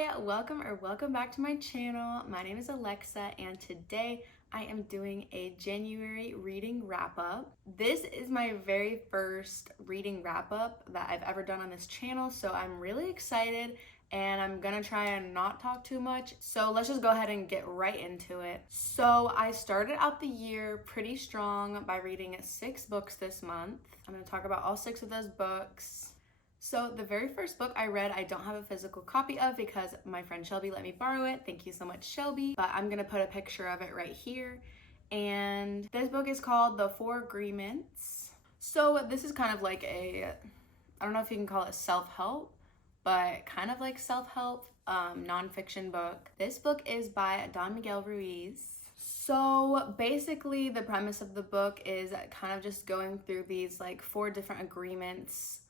Hi, welcome back to my channel. My name is Alexa and today I am doing a January reading wrap up. This is my very first reading wrap up that I've ever done on this channel, so I'm really excited and I'm gonna try and not talk too much. So let's just go ahead and get right into it. So I started out the year pretty strong by reading 6 books this month. I'm gonna talk about all 6 of those books. So the very first book I read, I don't have a physical copy of because my friend Shelby let me borrow it. Thank you so much, Shelby. But I'm gonna put a picture of it right here. And this book is called The Four Agreements. So this is kind of like I don't know if you can call it self-help, but kind of like self-help nonfiction book. This book is by Don Miguel Ruiz. So basically the premise of the book is kind of just going through these like 4 different agreements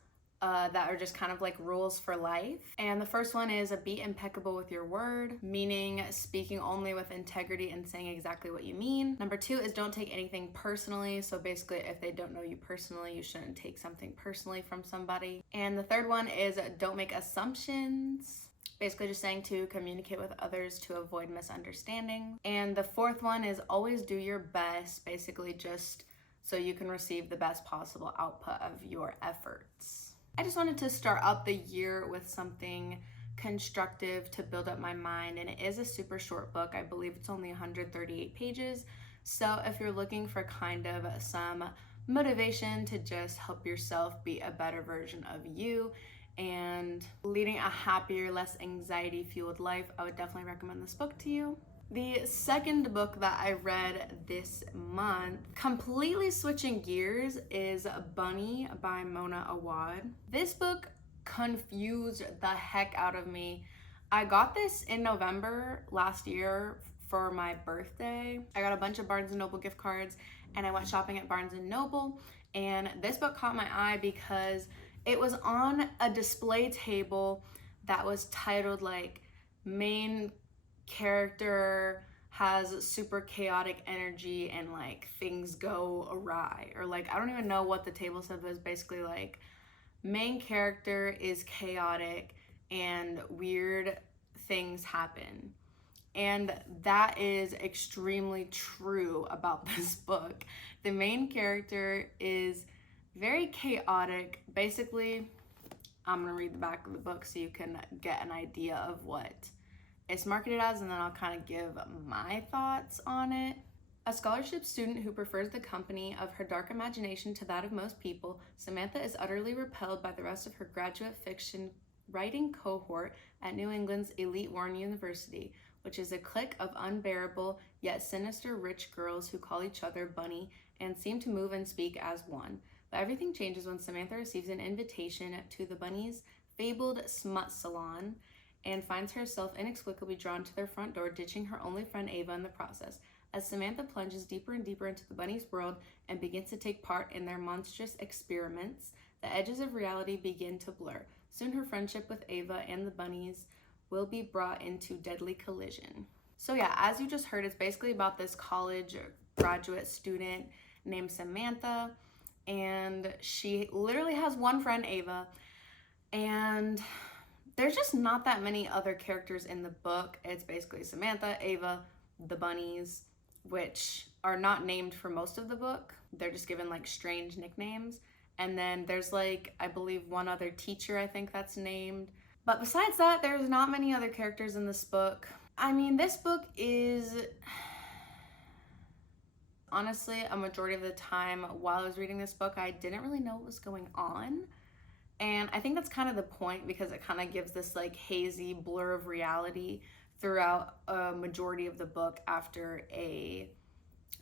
that are just kind of like rules for life. And the first one is be impeccable with your word, meaning speaking only with integrity and saying exactly what you mean. Number 2 is don't take anything personally. So basically, if they don't know you personally, you shouldn't take something personally from somebody. And the third one is don't make assumptions. Basically just saying to communicate with others to avoid misunderstanding. And the fourth one is always do your best, basically just so you can receive the best possible output of your efforts. I just wanted to start out the year with something constructive to build up my mind, and it is a super short book. I believe it's only 138 pages. So if you're looking for kind of some motivation to just help yourself be a better version of you and leading a happier, less anxiety-fueled life, I would definitely recommend this book to you. The second book that I read this month, completely switching gears, is Bunny by Mona Awad. This book confused the heck out of me. I got this in November last year for my birthday. I got a bunch of Barnes & Noble gift cards and I went shopping at Barnes & Noble, and this book caught my eye because it was on a display table that was titled like main character has super chaotic energy and like things go awry, or like I don't even know what the table said, but it was basically like main character is chaotic and weird things happen. And that is extremely true about this book. The main character is very chaotic. Basically, I'm gonna read the back of the book so you can get an idea of what it's marketed as, and then I'll kind of give my thoughts on it. A scholarship student who prefers the company of her dark imagination to that of most people, Samantha is utterly repelled by the rest of her graduate fiction writing cohort at New England's elite Warren University, which is a clique of unbearable yet sinister rich girls who call each other Bunny and seem to move and speak as one. But everything changes when Samantha receives an invitation to the Bunny's fabled smut salon and finds herself inexplicably drawn to their front door, ditching her only friend Ava in the process. As Samantha plunges deeper and deeper into the Bunny's world and begins to take part in their monstrous experiments, the edges of reality begin to blur. Soon her friendship with Ava and the Bunnies will be brought into deadly collision. So yeah, as you just heard, it's basically about this college graduate student named Samantha, and she literally has one friend, Ava, and there's just not that many other characters in the book. It's basically Samantha, Ava, the Bunnies, which are not named for most of the book. They're just given like strange nicknames. And then there's like, I believe one other teacher, I think that's named. But besides that, there's not many other characters in this book. I mean, this book is, honestly, a majority of the time while I was reading this book, I didn't really know what was going on. And I think that's kind of the point, because it kind of gives this like hazy blur of reality throughout a majority of the book after a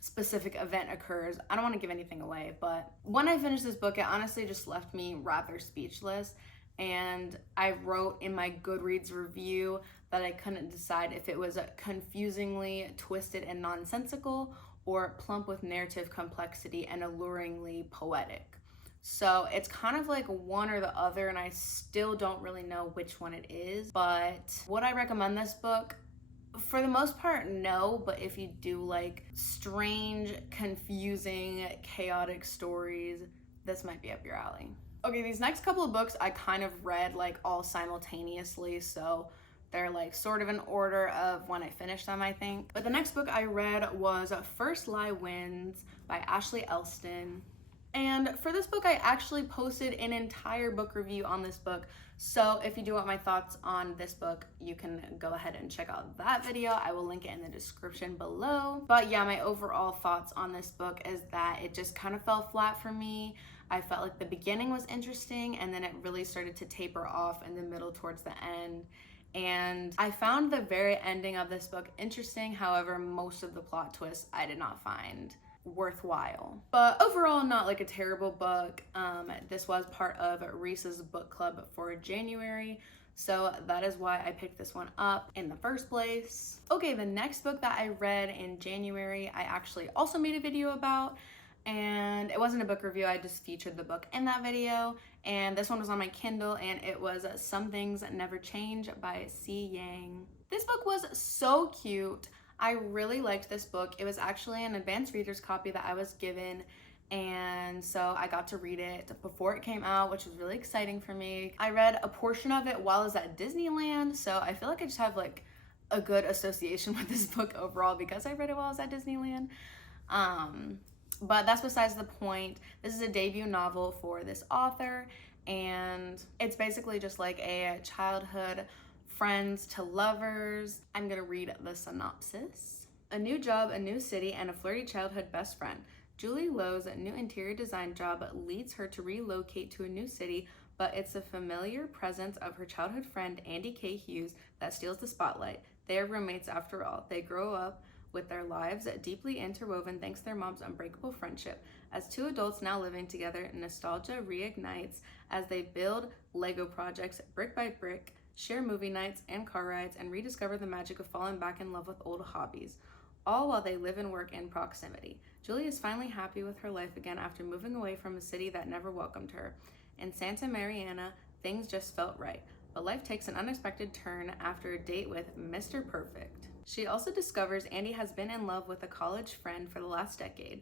specific event occurs. I don't want to give anything away, but when I finished this book, it honestly just left me rather speechless. And I wrote in my Goodreads review that I couldn't decide if it was confusingly twisted and nonsensical or plump with narrative complexity and alluringly poetic. So it's kind of like one or the other, and I still don't really know which one it is. But would I recommend this book? For the most part, no. But if you do like strange, confusing, chaotic stories, this might be up your alley. Okay, these next couple of books I kind of read like all simultaneously, so They're like sort of in order of when I finished them, I think. But the next book I read was First Lie Wins by Ashley Elston. And for this book, I actually posted an entire book review on this book. So if you do want my thoughts on this book, you can go ahead and check out that video. I will link it in the description below. But yeah, my overall thoughts on this book is that it just kind of fell flat for me. I felt like the beginning was interesting, and then it really started to taper off in the middle towards the end. And I found the very ending of this book interesting. However, most of the plot twists I did not find worthwhile. But overall, not like a terrible book. This was part of Ruiz's book club for January, so that is why I picked this one up in the first place. Okay, the next book that I read in January, I actually also made a video about, and it wasn't a book review, I just featured the book in that video. And this one was on my Kindle, and it was Some Things Never Change by C. Yang. This book was so cute. I really liked this book. It was actually an advanced reader's copy that I was given, and so I got to read it before it came out, which was really exciting for me. I read a portion of it while I was at Disneyland, so I feel like I just have like a good association with this book overall because I read it while I was at Disneyland. But that's besides the point. This is a debut novel for this author, and it's basically just like a childhood friends to lovers. I'm gonna read the synopsis. A new job, a new city, and a flirty childhood best friend. Julie Lowe's new interior design job leads her to relocate to a new city, but it's the familiar presence of her childhood friend Andy K. Hughes that steals the spotlight. They are roommates after all. They grow up with their lives deeply interwoven thanks to their mom's unbreakable friendship. As two adults now living together, nostalgia reignites as they build Lego projects brick by brick, share movie nights and car rides, and rediscover the magic of falling back in love with old hobbies, all while they live and work in proximity. Julie is finally happy with her life again after moving away from a city that never welcomed her. In Santa Mariana, things just felt right, but life takes an unexpected turn after a date with Mr. Perfect. She also discovers Andy has been in love with a college friend for the last decade.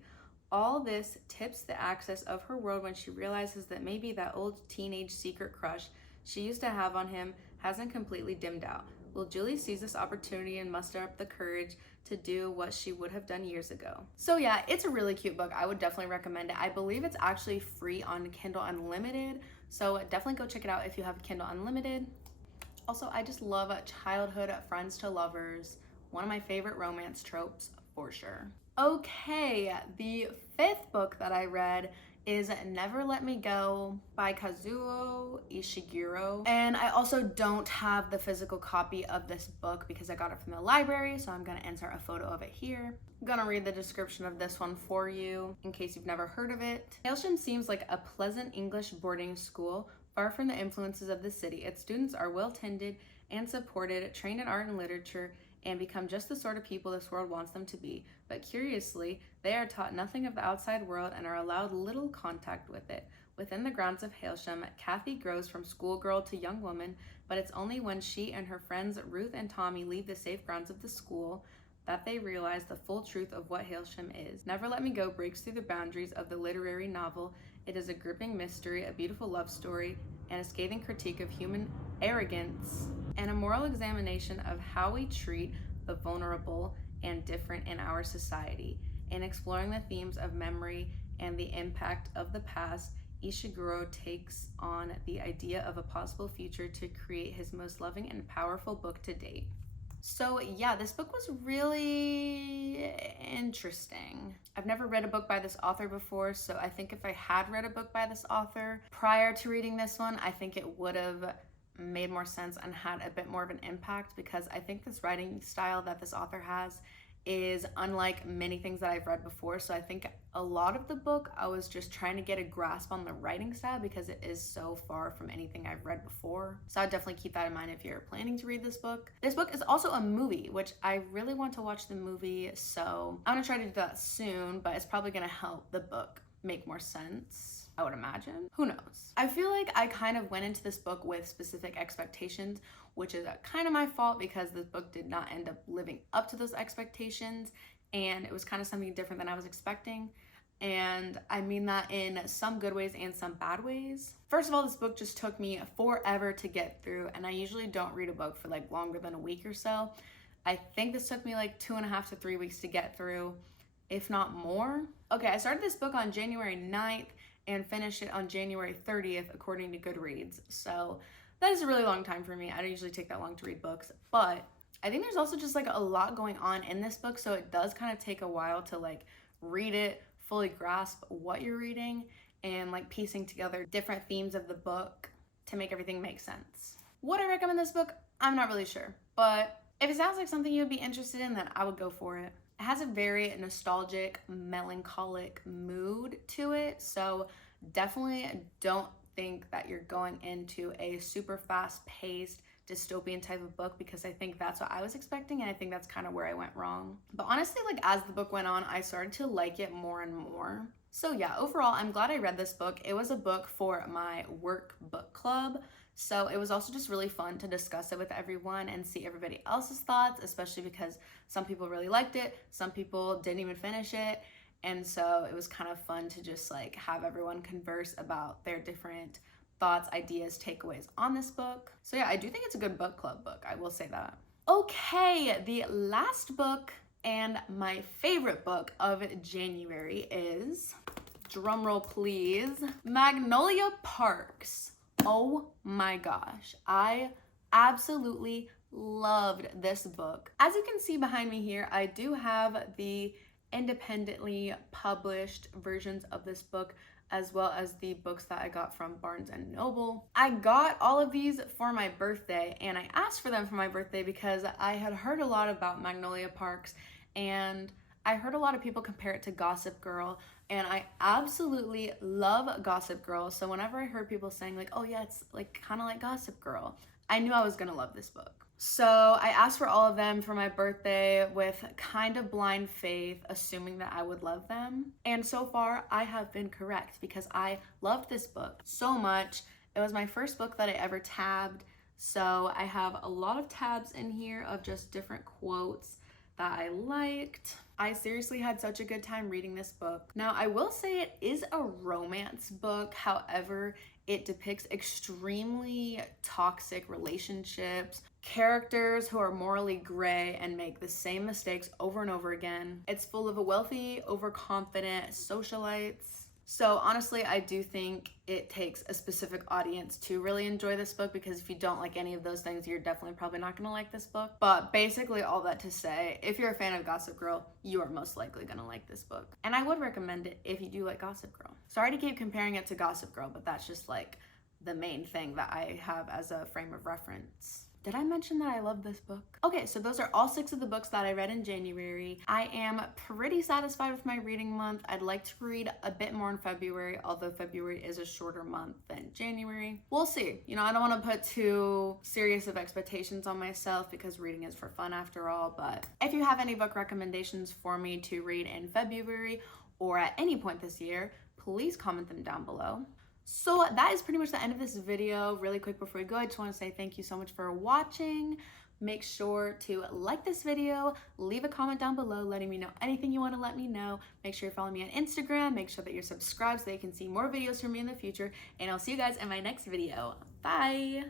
All this tips the axis of her world when she realizes that maybe that old teenage secret crush she used to have on him hasn't completely dimmed out. Will Julie seize this opportunity and muster up the courage to do what she would have done years ago? So yeah, it's a really cute book. I would definitely recommend it. I believe it's actually free on Kindle Unlimited, so definitely go check it out if you have Kindle Unlimited. Also, I just love childhood friends to lovers. One of my favorite romance tropes for sure. Okay, the fifth book that I read is Never Let Me Go by Kazuo Ishiguro. And I also don't have the physical copy of this book because I got it from the library, so I'm gonna insert a photo of it here. I'm gonna read the description of this one for you in case you've never heard of it. Elston seems like a pleasant English boarding school, far from the influences of the city. Its students are well tended and supported, trained in art and literature, and become just the sort of people this world wants them to be. But curiously, they are taught nothing of the outside world and are allowed little contact with it. Within the grounds of Hailsham, Kathy grows from schoolgirl to young woman, but it's only when she and her friends Ruth and Tommy leave the safe grounds of the school that they realize the full truth of what Hailsham is. Never Let Me Go breaks through the boundaries of the literary novel. It is a gripping mystery, a beautiful love story, and a scathing critique of human arrogance, and a moral examination of how we treat the vulnerable and different in our society. In exploring the themes of memory and the impact of the past, Ishiguro takes on the idea of a possible future to create his most loving and powerful book to date. So yeah, this book was really interesting. I've never read a book by this author before, so I think if I had read a book by this author prior to reading this one, I think it would have made more sense and had a bit more of an impact, because I think this writing style that this author has is unlike many things that I've read before. So I think a lot of the book I was just trying to get a grasp on the writing style because it is so far from anything I've read before. So I'd definitely keep that in mind if you're planning to read this book. This book is also a movie, which I really want to watch the movie, so I'm gonna try to do that soon, but it's probably gonna help the book make more sense, I would imagine. Who knows? I feel like I kind of went into this book with specific expectations, which is kind of my fault because this book did not end up living up to those expectations, and it was kind of something different than I was expecting. And I mean that in some good ways and some bad ways. First of all, this book just took me forever to get through, and I usually don't read a book for like longer than a week or so. I think this took me like 2.5 to 3 weeks to get through, if not more. Okay, I started this book on January 9th and finished it on January 30th according to Goodreads. So that is a really long time for me. I don't usually take that long to read books, but I think there's also just like a lot going on in this book, so it does kind of take a while to like read it, fully grasp what you're reading, and like piecing together different themes of the book to make everything make sense. Would I recommend this book? I'm not really sure, but if it sounds like something you would be interested in, then I would go for it. It has a very nostalgic, melancholic mood to it, so definitely don't think that you're going into a super fast-paced dystopian type of book, because I think that's what I was expecting, and I think that's kind of where I went wrong. But honestly, like as the book went on, I started to like it more and more. So yeah, overall, I'm glad I read this book. It was a book for my work book club, so it was also just really fun to discuss it with everyone and see everybody else's thoughts, especially because some people really liked it, some people didn't even finish it, and so it was kind of fun to just like have everyone converse about their different thoughts, ideas, takeaways on this book. So yeah, I do think it's a good book club book, I will say that. Okay, the last book and my favorite book of January is, drumroll please, Magnolia Parks. Oh my gosh, I absolutely loved this book. As you can see behind me here, I do have the independently published versions of this book, as well as the books that I got from Barnes and Noble. I got all of these for my birthday, and I asked for them for my birthday because I had heard a lot about Magnolia Parks, and I heard a lot of people compare it to Gossip Girl, and I absolutely love Gossip Girl. So whenever I heard people saying like, oh yeah, it's like kind of like Gossip Girl, I knew I was gonna love this book. So I asked for all of them for my birthday with kind of blind faith, assuming that I would love them. And so far, I have been correct because I loved this book so much. It was my first book that I ever tabbed. So I have a lot of tabs in here of just different quotes that I liked. I seriously had such a good time reading this book. Now, I will say it is a romance book. However, it depicts extremely toxic relationships, characters who are morally gray and make the same mistakes over and over again. It's full of wealthy, overconfident socialites. So honestly, I do think it takes a specific audience to really enjoy this book, because if you don't like any of those things, you're definitely probably not gonna like this book. But basically all that to say, if you're a fan of Gossip Girl, you are most likely gonna like this book. And I would recommend it if you do like Gossip Girl. Sorry to keep comparing it to Gossip Girl, but that's just like the main thing that I have as a frame of reference. Did I mention that I love this book? Okay, so those are all 6 of the books that I read in January. I am pretty satisfied with my reading month. I'd like to read a bit more in February, although February is a shorter month than January. We'll see. You know, I don't want to put too serious of expectations on myself because reading is for fun after all, but if you have any book recommendations for me to read in February or at any point this year, please comment them down below. So that is pretty much the end of this video. Really quick before we go, I just want to say thank you so much for watching. Make sure to like this video, leave a comment down below letting me know anything you want to let me know. Make sure you're following me on Instagram. Make sure that you're subscribed so that you can see more videos from me in the future. And I'll see you guys in my next video. Bye!